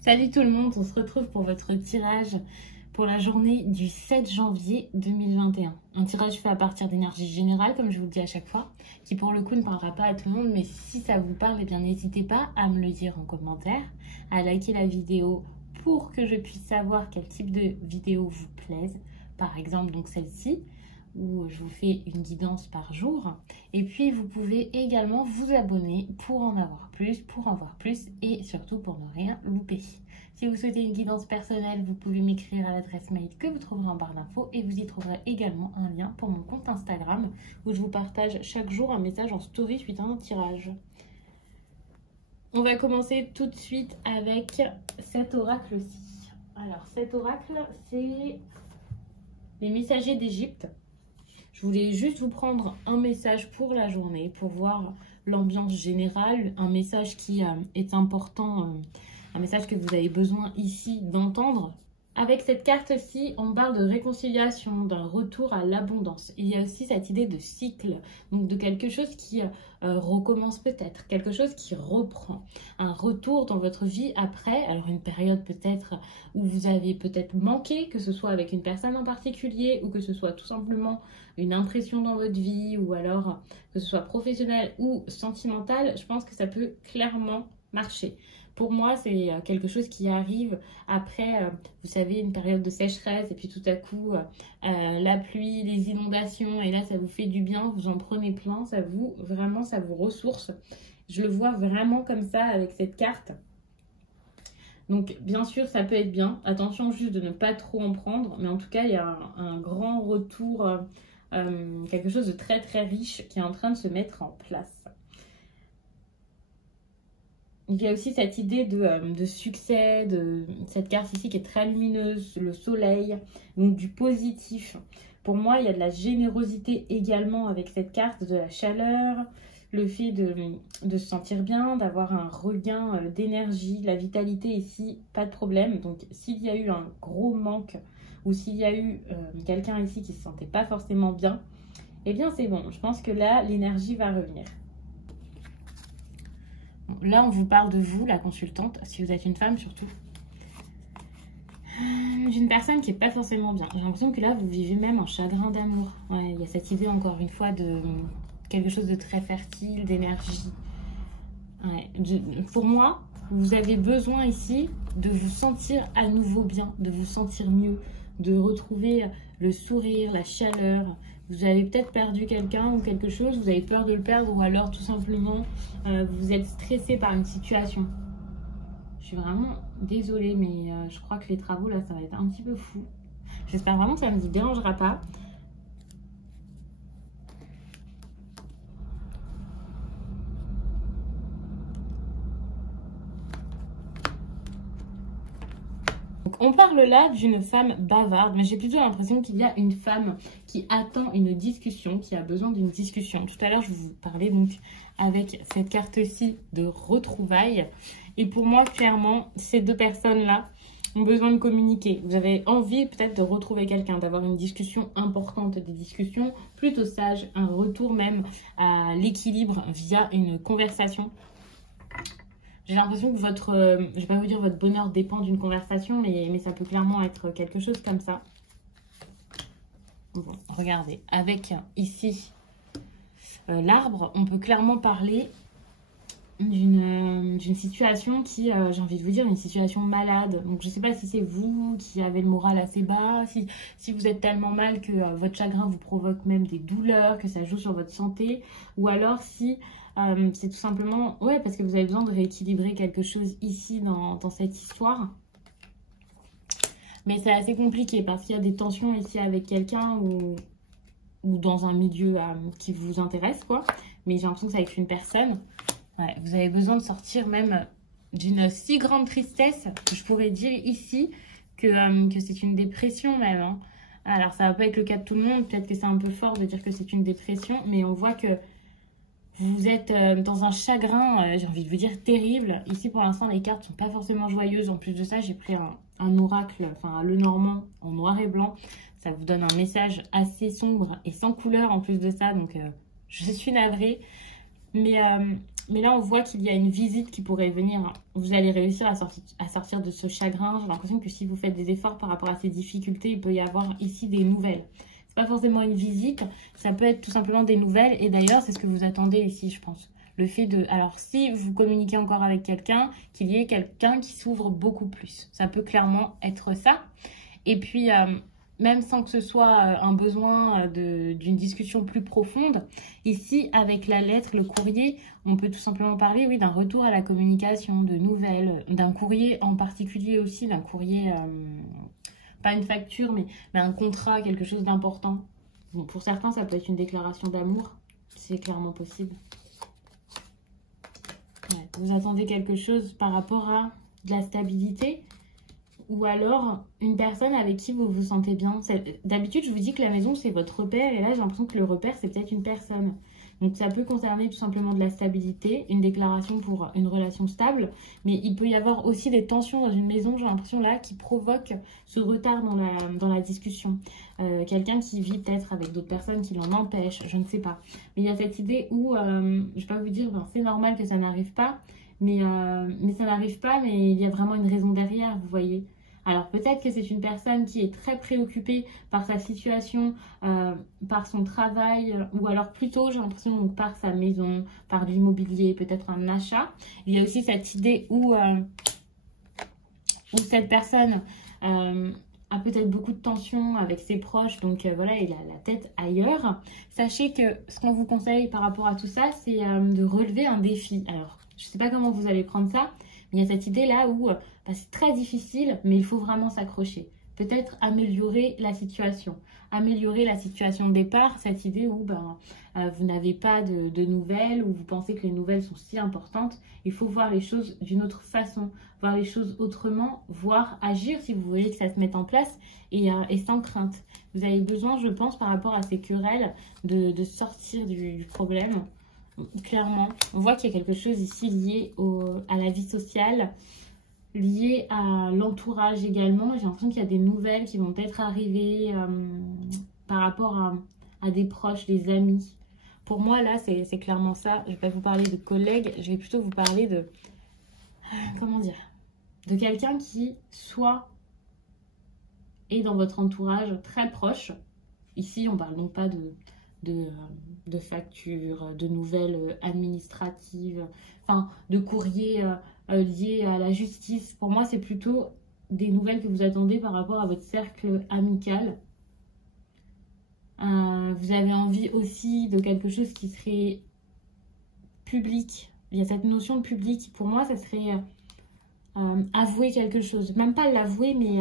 Salut tout le monde, on se retrouve pour votre tirage pour la journée du 7 janvier 2021. Un tirage fait à partir d'énergie générale, comme je vous le dis à chaque fois, qui pour le coup ne parlera pas à tout le monde, mais si ça vous parle, eh bien n'hésitez pas à me le dire en commentaire, à liker la vidéo pour que je puisse savoir quel type de vidéo vous plaise. Par exemple, donc celle-ci, où je vous fais une guidance par jour. Et puis, vous pouvez également vous abonner pour en avoir plus, pour en voir plus et surtout pour ne rien louper. Si vous souhaitez une guidance personnelle, vous pouvez m'écrire à l'adresse mail que vous trouverez en barre d'infos et vous y trouverez également un lien pour mon compte Instagram où je vous partage chaque jour un message en story suite à un tirage. On va commencer tout de suite avec cet oracle-ci. Alors, cet oracle, c'est les messagers d'Égypte. Je voulais juste vous prendre un message pour la journée, pour voir l'ambiance générale, un message qui est important, un message que vous avez besoin ici d'entendre. Avec cette carte-ci, on parle de réconciliation, d'un retour à l'abondance. Il y a aussi cette idée de cycle, donc de quelque chose qui recommence peut-être, quelque chose qui reprend. Un retour dans votre vie après, alors une période peut-être où vous avez peut-être manqué, que ce soit avec une personne en particulier ou que ce soit tout simplement une impression dans votre vie ou alors que ce soit professionnel ou sentimental. Je pense que ça peut clairement marcher. Pour moi, c'est quelque chose qui arrive après, vous savez, une période de sécheresse et puis tout à coup, la pluie, les inondations et là, ça vous fait du bien, vous en prenez plein, ça vous ressource. Je le vois vraiment comme ça avec cette carte. Donc, bien sûr, ça peut être bien. Attention juste de ne pas trop en prendre, mais en tout cas, il y a un grand retour, quelque chose de très très riche qui est en train de se mettre en place. Il y a aussi cette idée de succès, de cette carte ici qui est très lumineuse, le soleil, donc du positif. Pour moi, il y a de la générosité également avec cette carte, de la chaleur, le fait de se sentir bien, d'avoir un regain d'énergie, la vitalité ici, pas de problème. Donc, s'il y a eu un gros manque ou s'il y a eu quelqu'un ici qui ne se sentait pas forcément bien, eh bien, c'est bon. Je pense que là, l'énergie va revenir. Là, on vous parle de vous, la consultante, si vous êtes une femme surtout. D'une personne qui n'est pas forcément bien. J'ai l'impression que là, vous vivez même un chagrin d'amour. Ouais, il y a cette idée, encore une fois, de quelque chose de très fertile, d'énergie. Ouais, pour moi, vous avez besoin ici de vous sentir à nouveau bien, de vous sentir mieux, de retrouver le sourire, la chaleur. Vous avez peut-être perdu quelqu'un ou quelque chose, vous avez peur de le perdre ou alors tout simplement vous êtes stressé par une situation. Je suis vraiment désolée mais je crois que les travaux là ça va être un petit peu fou. J'espère vraiment que ça ne vous dérangera pas. Donc, on parle là d'une femme bavarde, mais j'ai plutôt l'impression qu'il y a une femme qui attend une discussion, qui a besoin d'une discussion. Tout à l'heure, je vous parlais donc avec cette carte-ci de retrouvailles. Et pour moi, clairement, ces deux personnes-là ont besoin de communiquer. Vous avez envie peut-être de retrouver quelqu'un, d'avoir une discussion importante, des discussions plutôt sages, un retour même à l'équilibre via une conversation. J'ai l'impression que votre, je vais pas vous dire votre bonheur dépend d'une conversation, mais ça peut clairement être quelque chose comme ça. Bon, regardez, avec ici l'arbre, on peut clairement parler d'une situation qui, j'ai envie de vous dire, une situation malade. Donc je ne sais pas si c'est vous qui avez le moral assez bas, si vous êtes tellement mal que votre chagrin vous provoque même des douleurs, que ça joue sur votre santé, ou alors si c'est tout simplement, ouais, parce que vous avez besoin de rééquilibrer quelque chose ici dans cette histoire. Mais c'est assez compliqué parce qu'il y a des tensions ici avec quelqu'un ou dans un milieu qui vous intéresse, quoi. Mais j'ai l'impression que c'est avec une personne. Ouais, vous avez besoin de sortir même d'une si grande tristesse que je pourrais dire ici que c'est une dépression même. Hein. Alors, ça va pas être le cas de tout le monde. Peut-être que c'est un peu fort de dire que c'est une dépression. Mais on voit que vous êtes dans un chagrin, j'ai envie de vous dire, terrible. Ici, pour l'instant, les cartes sont pas forcément joyeuses. En plus de ça, j'ai pris un oracle, enfin le Normand en noir et blanc. Ça vous donne un message assez sombre et sans couleur en plus de ça. Donc, je suis navrée. Mais Mais là, on voit qu'il y a une visite qui pourrait venir. Vous allez réussir à sortir de ce chagrin. J'ai l'impression que si vous faites des efforts par rapport à ces difficultés, il peut y avoir ici des nouvelles. C'est pas forcément une visite, ça peut être tout simplement des nouvelles. Et d'ailleurs, c'est ce que vous attendez ici, je pense. Le fait de... Alors, si vous communiquez encore avec quelqu'un, qu'il y ait quelqu'un qui s'ouvre beaucoup plus. Ça peut clairement être ça. Et puis... même sans que ce soit un besoin d'une discussion plus profonde, ici, avec la lettre, le courrier, on peut tout simplement parler, oui, d'un retour à la communication, de nouvelles, d'un courrier en particulier aussi, d'un courrier, pas une facture, mais un contrat, quelque chose d'important. Bon, pour certains, ça peut être une déclaration d'amour, c'est clairement possible. Ouais, vous attendez quelque chose par rapport à de la stabilité, ou alors une personne avec qui vous vous sentez bien. D'habitude, je vous dis que la maison, c'est votre repère. Et là, j'ai l'impression que le repère, c'est peut-être une personne. Donc, ça peut concerner tout simplement de la stabilité, une déclaration pour une relation stable. Mais il peut y avoir aussi des tensions dans une maison, j'ai l'impression là, qui provoquent ce retard dans la discussion. Quelqu'un qui vit peut-être avec d'autres personnes qui l'en empêchent, je ne sais pas. Mais il y a cette idée où, je ne vais pas vous dire, ben, c'est normal que ça n'arrive pas. Mais ça n'arrive pas, mais il y a vraiment une raison derrière, vous voyez. Alors peut-être que c'est une personne qui est très préoccupée par sa situation, par son travail, ou alors plutôt, j'ai l'impression, donc, par sa maison, par de l'immobilier, peut-être un achat. Il y a aussi cette idée où cette personne a peut-être beaucoup de tension avec ses proches, donc voilà, il a la tête ailleurs. Sachez que ce qu'on vous conseille par rapport à tout ça, c'est de relever un défi. Alors, je ne sais pas comment vous allez prendre ça, mais il y a cette idée-là où c'est très difficile, mais il faut vraiment s'accrocher. Peut-être améliorer la situation de départ, cette idée où vous n'avez pas de nouvelles, ou vous pensez que les nouvelles sont si importantes. Il faut voir les choses d'une autre façon, voir les choses autrement, voire agir si vous voulez que ça se mette en place et sans crainte. Vous avez besoin, je pense, par rapport à ces querelles, de sortir du problème. Clairement, on voit qu'il y a quelque chose ici lié à la vie sociale, lié à l'entourage également. J'ai l'impression qu'il y a des nouvelles qui vont peut-être arriver par rapport à des proches, des amis. Pour moi, là, c'est clairement ça. Je ne vais pas vous parler de collègues, je vais plutôt vous parler de... Comment dire? De quelqu'un qui, soit est dans votre entourage très proche. Ici, on ne parle donc pas de factures, de nouvelles administratives, enfin, de courriers liés à la justice. Pour moi, c'est plutôt des nouvelles que vous attendez par rapport à votre cercle amical. Vous avez envie aussi de quelque chose qui serait public. Il y a cette notion de public. Pour moi, ça serait avouer quelque chose. Même pas l'avouer, mais...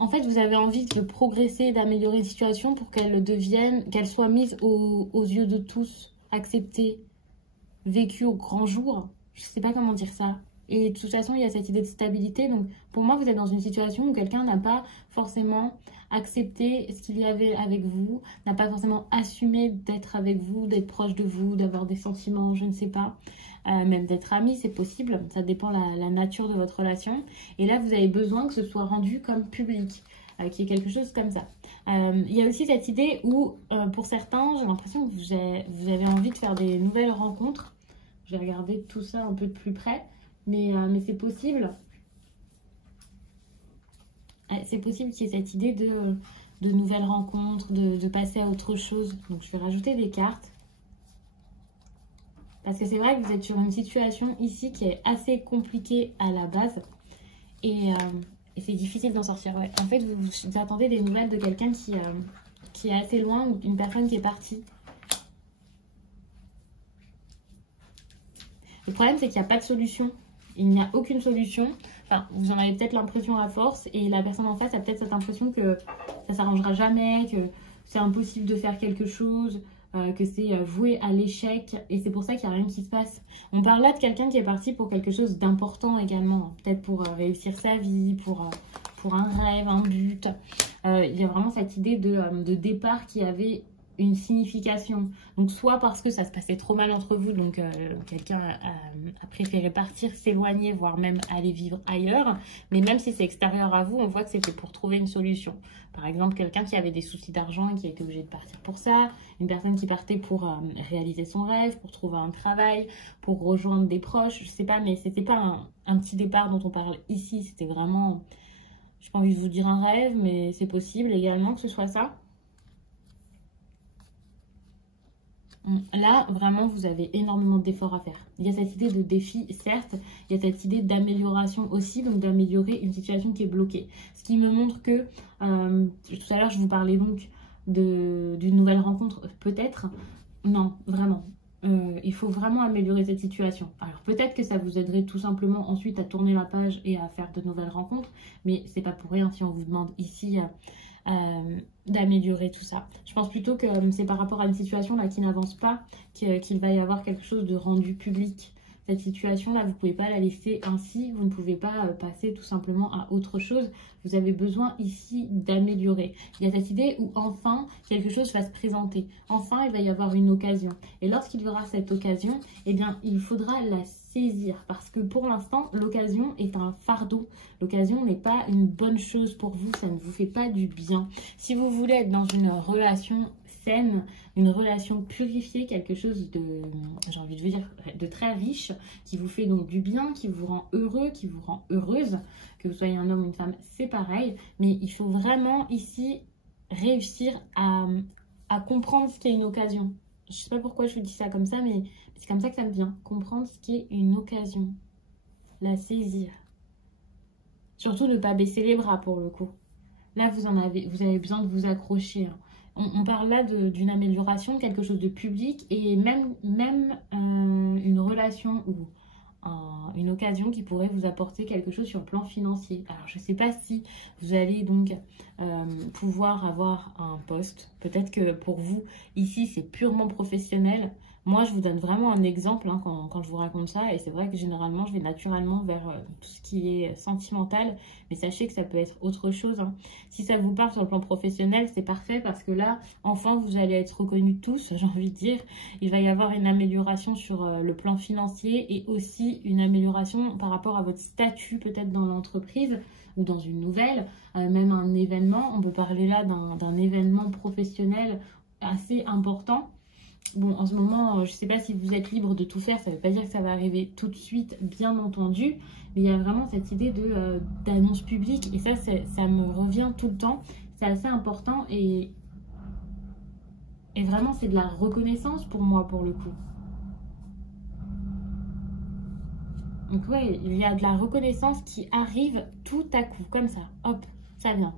En fait, vous avez envie de progresser, d'améliorer une situation pour qu'elle soit mise aux yeux de tous, acceptée, vécue au grand jour. Je ne sais pas comment dire ça. Et de toute façon, il y a cette idée de stabilité. Donc, pour moi, vous êtes dans une situation où quelqu'un n'a pas forcément accepté ce qu'il y avait avec vous, n'a pas forcément assumé d'être avec vous, d'être proche de vous, d'avoir des sentiments, je ne sais pas. Même d'être amis, c'est possible. Ça dépend la nature de votre relation. Et là, vous avez besoin que ce soit rendu comme public, qu'il y ait quelque chose comme ça. Il y a aussi cette idée où, pour certains, j'ai l'impression que vous avez envie de faire des nouvelles rencontres. Je vais regarder tout ça un peu de plus près. Mais c'est possible. C'est possible qu'il y ait cette idée de nouvelles rencontres, de passer à autre chose. Donc, je vais rajouter des cartes. Parce que c'est vrai que vous êtes sur une situation ici qui est assez compliquée à la base. Et c'est difficile d'en sortir. Ouais. En fait, vous attendez des nouvelles de quelqu'un qui est assez loin, ou une personne qui est partie. Le problème, c'est qu'il n'y a pas de solution. Il n'y a aucune solution. Enfin, vous en avez peut-être l'impression à force. Et la personne en face a peut-être cette impression que ça ne s'arrangera jamais, que c'est impossible de faire quelque chose, que c'est voué à l'échec. Et c'est pour ça qu'il n'y a rien qui se passe. On parle là de quelqu'un qui est parti pour quelque chose d'important également. Peut-être pour réussir sa vie, pour un rêve, un but. Il y a vraiment cette idée de départ qui avait une signification. Donc soit parce que ça se passait trop mal entre vous, donc quelqu'un a préféré partir, s'éloigner, voire même aller vivre ailleurs. Mais même si c'est extérieur à vous, on voit que c'était pour trouver une solution. Par exemple, quelqu'un qui avait des soucis d'argent et qui a été obligé de partir pour ça. Une personne qui partait pour réaliser son rêve, pour trouver un travail, pour rejoindre des proches. Je sais pas, mais c'était pas un petit départ dont on parle ici. C'était vraiment, j'ai pas envie de vous dire un rêve, mais c'est possible également que ce soit ça. Là, vraiment, vous avez énormément d'efforts à faire. Il y a cette idée de défi, certes. Il y a cette idée d'amélioration aussi, donc d'améliorer une situation qui est bloquée. Ce qui me montre que, tout à l'heure, je vous parlais donc d'une nouvelle rencontre, peut-être. Non, vraiment. Il faut vraiment améliorer cette situation. Alors, peut-être que ça vous aiderait tout simplement ensuite à tourner la page et à faire de nouvelles rencontres. Mais c'est pas pour rien si on vous demande ici... d'améliorer tout ça. Je pense plutôt que c'est par rapport à une situation là qui n'avance pas qu'il va y avoir quelque chose de rendu public. Cette situation là, vous ne pouvez pas la laisser ainsi, vous ne pouvez pas passer tout simplement à autre chose. Vous avez besoin ici d'améliorer. Il y a cette idée où enfin quelque chose va se présenter. Enfin il va y avoir une occasion. Et lorsqu'il y aura cette occasion, eh bien il faudra la saisir, parce que pour l'instant l'occasion est un fardeau. L'occasion n'est pas une bonne chose pour vous, ça ne vous fait pas du bien. Si vous voulez être dans une relation saine, une relation purifiée, quelque chose de, j'ai envie de vous dire, de très riche, qui vous fait donc du bien, qui vous rend heureux, qui vous rend heureuse, que vous soyez un homme ou une femme, c'est pareil, mais il faut vraiment ici réussir à comprendre ce qu'est une occasion. Je sais pas pourquoi je vous dis ça comme ça, mais c'est comme ça que ça me vient. Comprendre ce qu'est une occasion. La saisir. Surtout ne pas baisser les bras pour le coup. Là, vous avez besoin de vous accrocher. On parle là d'une amélioration, de quelque chose de public et même une relation ou une occasion qui pourrait vous apporter quelque chose sur le plan financier. Alors, je ne sais pas si vous allez donc pouvoir avoir un poste. Peut-être que pour vous, ici, c'est purement professionnel. Moi, je vous donne vraiment un exemple hein, quand je vous raconte ça. Et c'est vrai que généralement, je vais naturellement vers tout ce qui est sentimental. Mais sachez que ça peut être autre chose. Hein. Si ça vous parle sur le plan professionnel, c'est parfait parce que là, enfin, vous allez être reconnus tous, j'ai envie de dire. Il va y avoir une amélioration sur le plan financier et aussi une amélioration par rapport à votre statut peut-être dans l'entreprise ou dans une nouvelle, même un événement. On peut parler là d'un événement professionnel assez important. Bon, en ce moment, je ne sais pas si vous êtes libre de tout faire, ça ne veut pas dire que ça va arriver tout de suite, bien entendu, mais il y a vraiment cette idée d'annonce publique, et ça me revient tout le temps, c'est assez important, et vraiment c'est de la reconnaissance pour moi, pour le coup. Donc ouais, il y a de la reconnaissance qui arrive tout à coup, comme ça, hop, ça vient.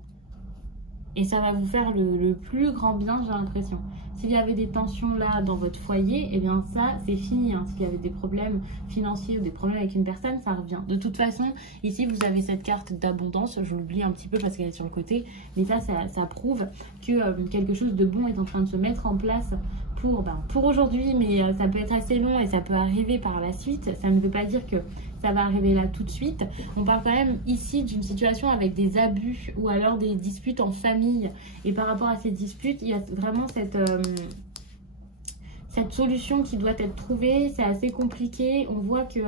Et ça va vous faire le plus grand bien, j'ai l'impression. S'il y avait des tensions là dans votre foyer, eh bien ça, c'est fini. Hein. S'il y avait des problèmes financiers ou des problèmes avec une personne, ça revient. De toute façon, ici, vous avez cette carte d'abondance. Je l'oublie un petit peu parce qu'elle est sur le côté. Mais ça prouve que quelque chose de bon est en train de se mettre en place pour aujourd'hui. Mais ça peut être assez long et ça peut arriver par la suite. Ça ne veut pas dire que ça va arriver là tout de suite. On parle quand même ici d'une situation avec des abus ou alors des disputes en famille. Et par rapport à ces disputes, il y a vraiment cette solution qui doit être trouvée. C'est assez compliqué. On voit que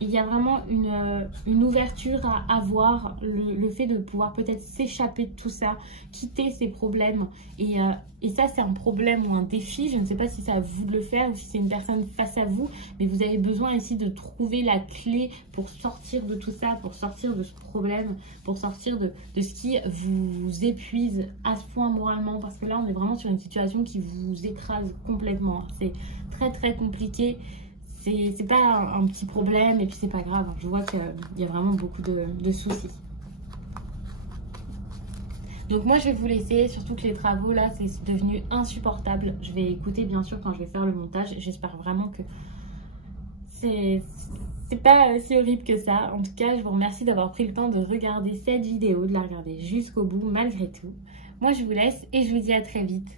il y a vraiment une ouverture à avoir, le fait de pouvoir peut-être s'échapper de tout ça, quitter ces problèmes. Et ça, c'est un problème ou un défi. Je ne sais pas si c'est à vous de le faire ou si c'est une personne face à vous, mais vous avez besoin ici de trouver la clé pour sortir de tout ça, pour sortir de ce problème, pour sortir de ce qui vous épuise à ce point moralement. Parce que là, on est vraiment sur une situation qui vous écrase complètement. C'est très, très compliqué. C'est pas un petit problème et puis c'est pas grave. Je vois qu'il y a vraiment beaucoup de soucis. Donc moi je vais vous laisser, surtout que les travaux là c'est devenu insupportable. Je vais écouter bien sûr quand je vais faire le montage. J'espère vraiment que c'est pas si horrible que ça. En tout cas je vous remercie d'avoir pris le temps de regarder cette vidéo, de la regarder jusqu'au bout malgré tout. Moi je vous laisse et je vous dis à très vite.